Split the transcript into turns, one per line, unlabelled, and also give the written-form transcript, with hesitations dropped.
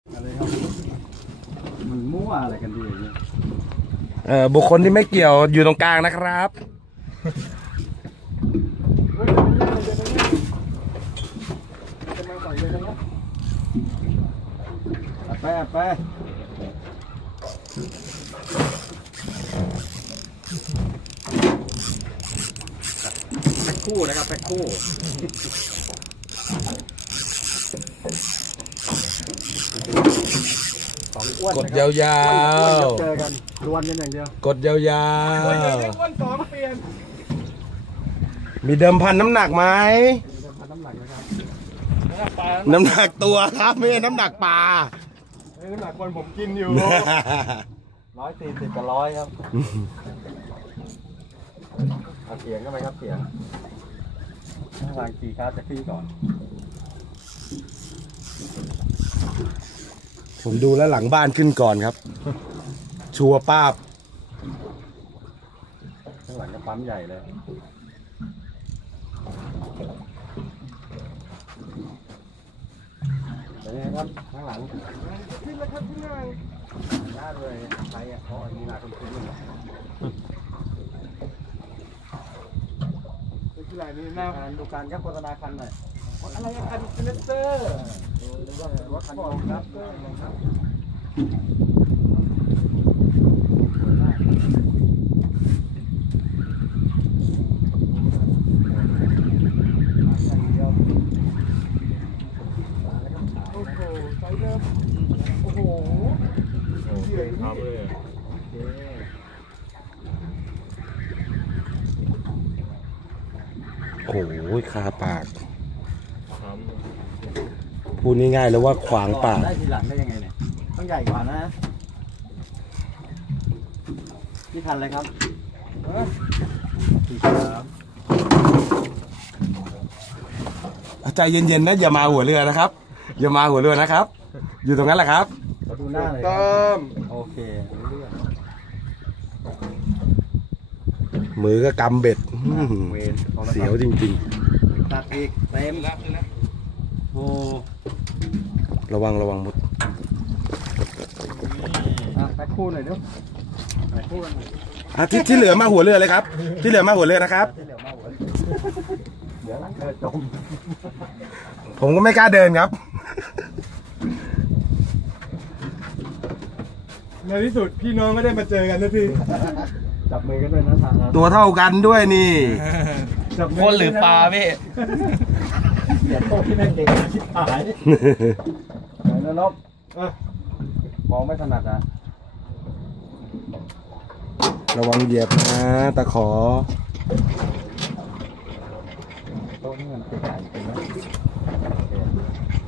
อะไรครับมันมั่วอะไรกันดีอย่างนี้
บุคคลที่ไม่เกี่ยวอยู่ตรงกลางนะครับ
ไปแพ็คคู่นะครับแพ็คคู่
กดยาว
ๆเจอกันรวนกันอย่างเดียว
กดยาวๆมีเดิมพันน้ำหนักไหม
น้ำหนักนะครับ
น้ำหนักตัวครับไม่ใช่น้ำหนักปลา
น้ำหนักคนผมกินอยู่140 กับ 100ครับเอาเสียงเข้าไปครับเสียงข้างล่างกี่ครับจะขึ้นก่อน
ผมดูแล้วหลังบ้านขึ้นก่อนครับชัวร์ป้าบ
ข้างหลังก็ปั๊มใหญ่เลยเป็นไงครับข้างหลังขึ้นแล้วครับขึ้นเลยน่าเลยใครอ่ะเพราะมีนาคนขึ้นเลยที่ไหนนี่หน้าดูการครับโฆษณาคันหน่อยอะไรคันเลสเตอร์หรือว่ารถคันของครับโอ้โหไซเดอร์โอ้โหเยอะมากเลย
โอ้โหคาปากพูดง่ายๆแล้วว่าขวางปาก
ได้ทีหลังได้ยังไงเนี่ยต้องใหญ่กว่านะพี่ทันเลยครับ
ใจเย็นๆนะอย่ามาหัวเรือนะครับอย่ามาหัวเรือนะครับอยู่ตรงนั้นแหละครับ
ดูหน้าเลย
ต้ม
โอเคเรื่อง
มือก็กำเบ็ดเสียวจริง
ๆตัดอีกเต็มโอ้
ระวังมุด
แพ็คคู่หน่อยเดี๋ยวแพ็คคู่
ที่เหลือมาหัวเรือเลยครับที่เหลือมาหัวเรือนะครับ
เดี๋ยวหลังจม
ผมก็ไม่กล้าเดินครับ
ในที่สุดพี่น้องก็ได้มาเจอกันนะพี่
จับมือกันด้วยนะ
ตัวเท่ากันด้วยนี่
คนหรือปลาพี่
อย่าโทษที่แม่เด็กชิบหายแล้วนบมองไม่ถนัดนะ
ระวังเหยียบนะตะขอ
โต๊ะนี่มันติดกันจริงไหม